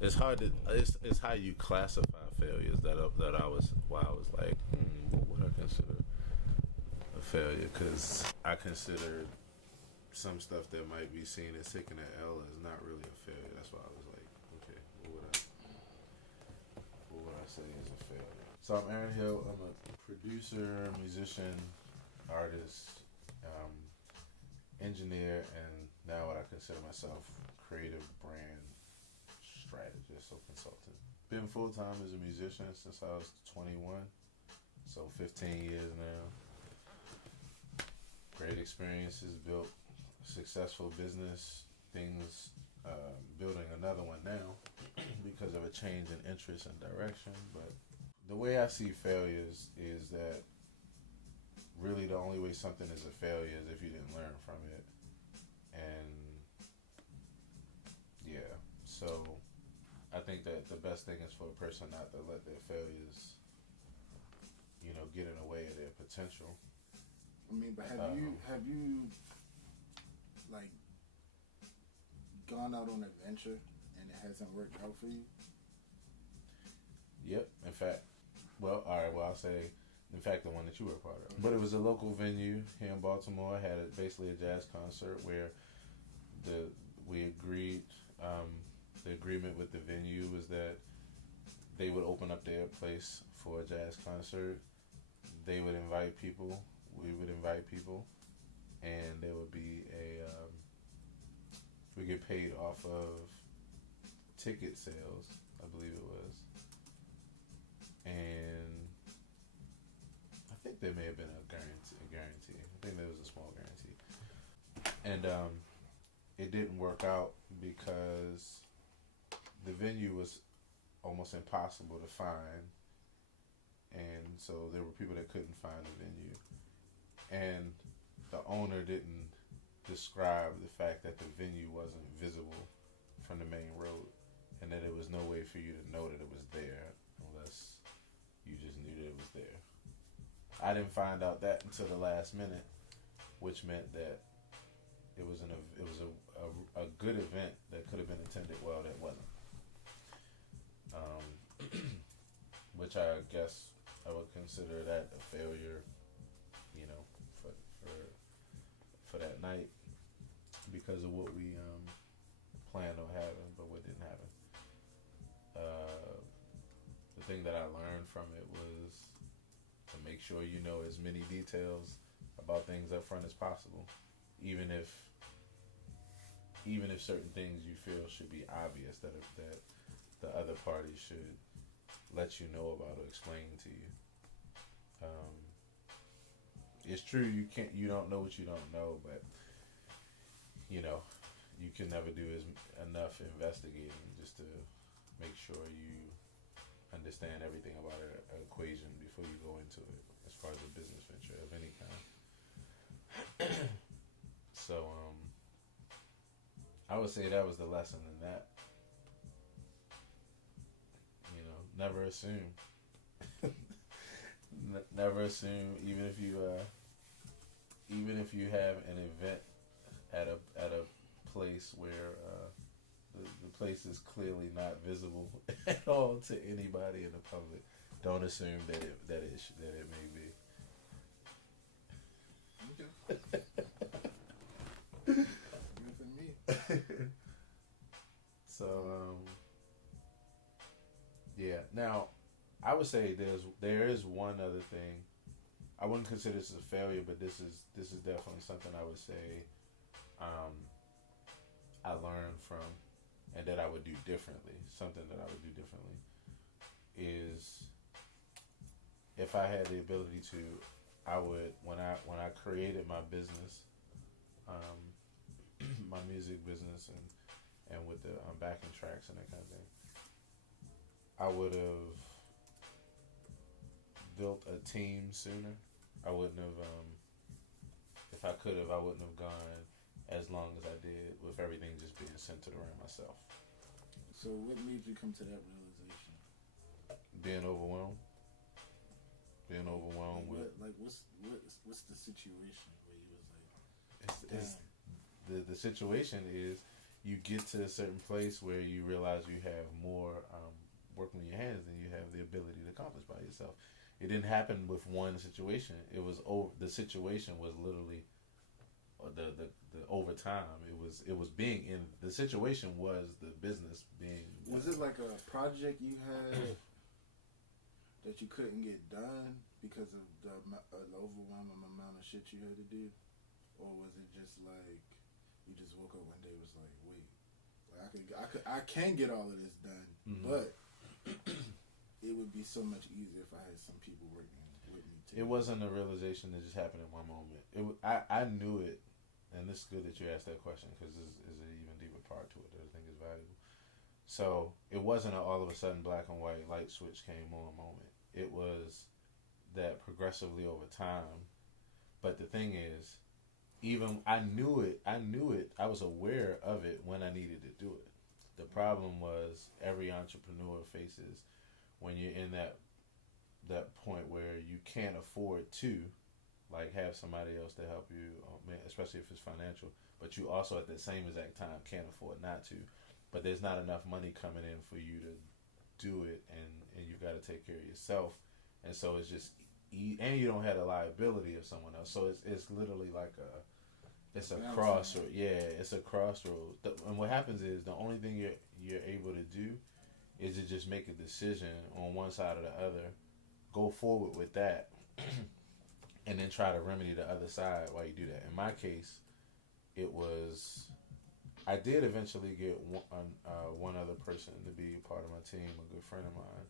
It's hard to it's how you classify failures that I was why I was like, what would I consider a failure? Because I considered some stuff that might be seen as taking an L as not really a failure. That's why I was like, okay, what would I say is a failure? So I'm Aaron Hill. I'm a producer, musician, artist, um, engineer, and now what I consider myself creative brand strategist or consultant. Been full time as a musician since I was 21, so 15 years now. Great experiences, built a successful business, things, building another one now because of a change in interest and direction. But the way I see failures is that really the only way something is a failure is if you didn't learn from it. And yeah, so I think that the best thing is for a person not to let their failures, get in the way of their potential. I mean, but have you like gone out on an adventure and it hasn't worked out for you? Yep. In fact, well, all right. Well, I'll say, in fact, the one that you were a part of. But it was a local venue here in Baltimore. Had basically a jazz concert where we agreed. The agreement with the venue was that they would open up their place for a jazz concert. They would invite people. We would invite people, and there would be we get paid off of ticket sales, I believe it was, and I think there may have been a guarantee. I think there was a small guarantee, and it didn't work out because the venue was almost impossible to find, and so there were people that couldn't find the venue, and the owner didn't describe the fact that the venue wasn't visible from the main road, and that there was no way for you to know that it was there unless you just knew that it was there. I didn't find out that until the last minute, which meant that it was a good event that could have been attended well that wasn't. Which I guess I would consider that a failure, for that night because of what we planned on having, but what didn't happen. The thing that I learned from it was to make sure you know as many details about things up front as possible, even if certain things you feel should be obvious that the other party should let you know about or explain to you. It's true you don't know what you don't know, but you can never do enough investigating just to make sure you understand everything about an equation before you go into it, as far as a business venture of any kind. So I would say that was the lesson in that. Never assume. Never assume, even if you have an event at a place where the place is clearly not visible at all to anybody in the public. Don't assume that it may be. Okay. Good for me. So yeah. Now, I would say there is one other thing. I wouldn't consider this a failure, but this is definitely something I would say I learned from, and that I would do differently. Something that I would do differently is, if I had the ability to, I would, when I created my business, my music business, and with the backing tracks and that kind of thing, I would have built a team sooner. I wouldn't have, if I could have, I wouldn't have gone as long as I did with everything just being centered around myself. So what made you come to that realization? Being overwhelmed. With what's the situation where you was like, it's the situation is you get to a certain place where you realize you have more work on your hands than you have the ability to accomplish by yourself. It didn't happen with one situation. It was over. The situation was literally the over time. It was being in the situation was the business being. Was it like a project you had that you couldn't get done because of the overwhelming amount of shit you had to do, or was it just like you just woke up one day and was like, wait, I can get all of this done, but it would be so much easier if I had some people working with me too. It wasn't a realization that just happened in one moment. I knew it, and it's good that you asked that question because there's an even deeper part to it that I think is valuable. So it wasn't all of a sudden black and white light switch came on moment. It was that progressively over time. But the thing is, even I knew it, I was aware of it when I needed to do it. The problem was every entrepreneur faces when you're in that point where you can't afford to like have somebody else to help you, especially if it's financial, but you also at the same exact time can't afford not to. But there's not enough money coming in for you to do it, and you've got to take care of yourself, and so it's just and you don't have the liability of someone else, so it's literally like it's a crossroad. Yeah, it's a crossroad. And what happens is the only thing you're able to do is to just make a decision on one side or the other, go forward with that, and then try to remedy the other side while you do that. In my case, it was I did eventually get one other person to be a part of my team, a good friend of mine,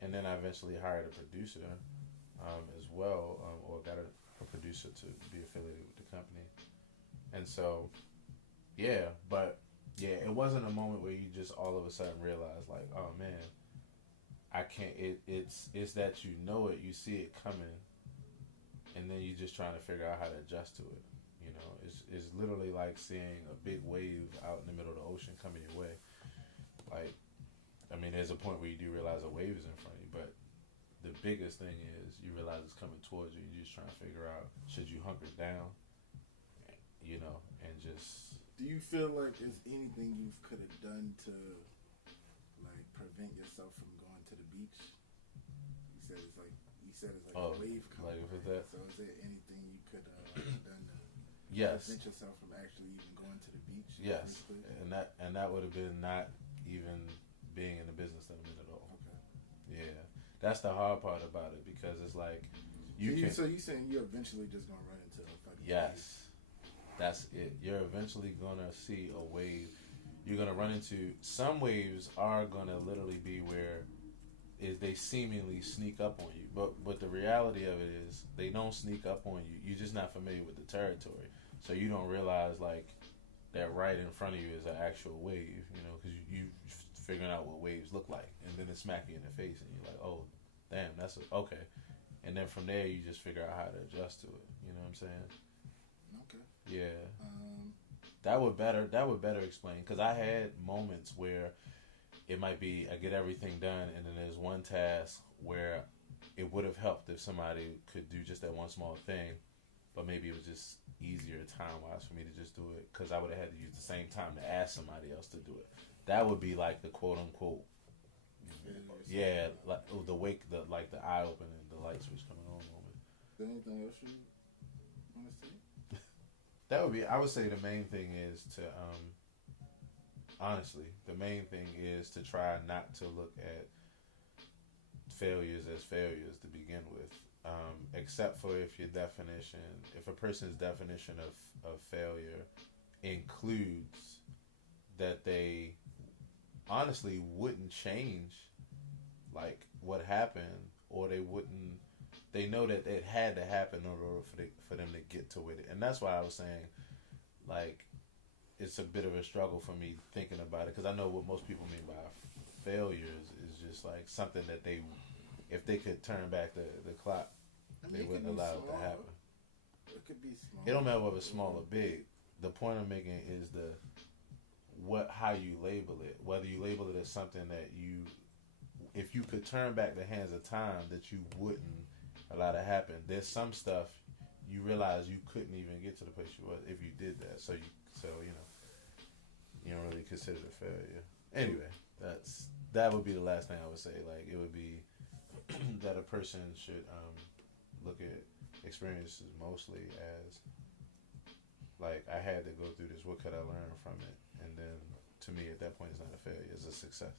and then I eventually hired a producer as well, or got a producer to be affiliated with the company. And so, yeah, but yeah, it wasn't a moment where you just all of a sudden realize like, oh man, I can't. It's that you know it, you see it coming, and then you're just trying to figure out how to adjust to it. You know, it's literally like seeing a big wave out in the middle of the ocean coming your way. Like, I mean, there's a point where you do realize a wave is in front of you, but the biggest thing is you realize it's coming towards you. You're just trying to figure out, should you hunker down, you know, and just... Do you feel like there's anything you could have done to, like, prevent yourself from going to the beach? You said it's like a wave coming. Like with that? So is there anything you could have done to prevent yourself from actually even going to the beach? Yes, and that would have been not even being in the business that I'm in at all. Okay. Yeah. That's the hard part about it, because it's like So you saying you're eventually just gonna run into a fucking wave? That's it. You're eventually gonna see a wave. You're gonna run into some waves are gonna literally be where they seemingly sneak up on you, but the reality of it is they don't sneak up on you. You're just not familiar with the territory, so you don't realize like that right in front of you is an actual wave. You know, because you figuring out what waves look like, and then it smack you in the face, and you're like, oh, damn, that's okay. And then from there, you just figure out how to adjust to it. You know what I'm saying? Okay. Yeah. That would better explain, because I had moments where it might be I get everything done, and then there's one task where it would have helped if somebody could do just that one small thing, but maybe it was just easier time-wise for me to just do it, because I would have had to use the same time to ask somebody else to do it. That would be like the quote-unquote, yeah, like the eye opening, the light switch coming on moment. Is there anything else you want to say? That would be, I would say the main thing is to, honestly, the main thing is to try not to look at failures as failures to begin with, except for if a person's definition of failure includes that they honestly wouldn't change like what happened, or they know that it had to happen in order for them to get to it. And that's why I was saying, like, it's a bit of a struggle for me thinking about it, because I know what most people mean by failures is just like something that if they could turn back the clock, they wouldn't allow it to happen. It could be small. It don't matter whether it's small or big. The point I'm making is how you label it. Whether you label it as something that if you could turn back the hands of time, that you wouldn't allow to happen. There's some stuff you realize you couldn't even get to the place you was if you did that. So you know, you don't really consider it a failure. Anyway, that would be the last thing I would say. Like, it would be that a person should look at experiences mostly as like, I had to go through this. What could I learn from it? And then, to me, at that point, it's not a failure; it's a success.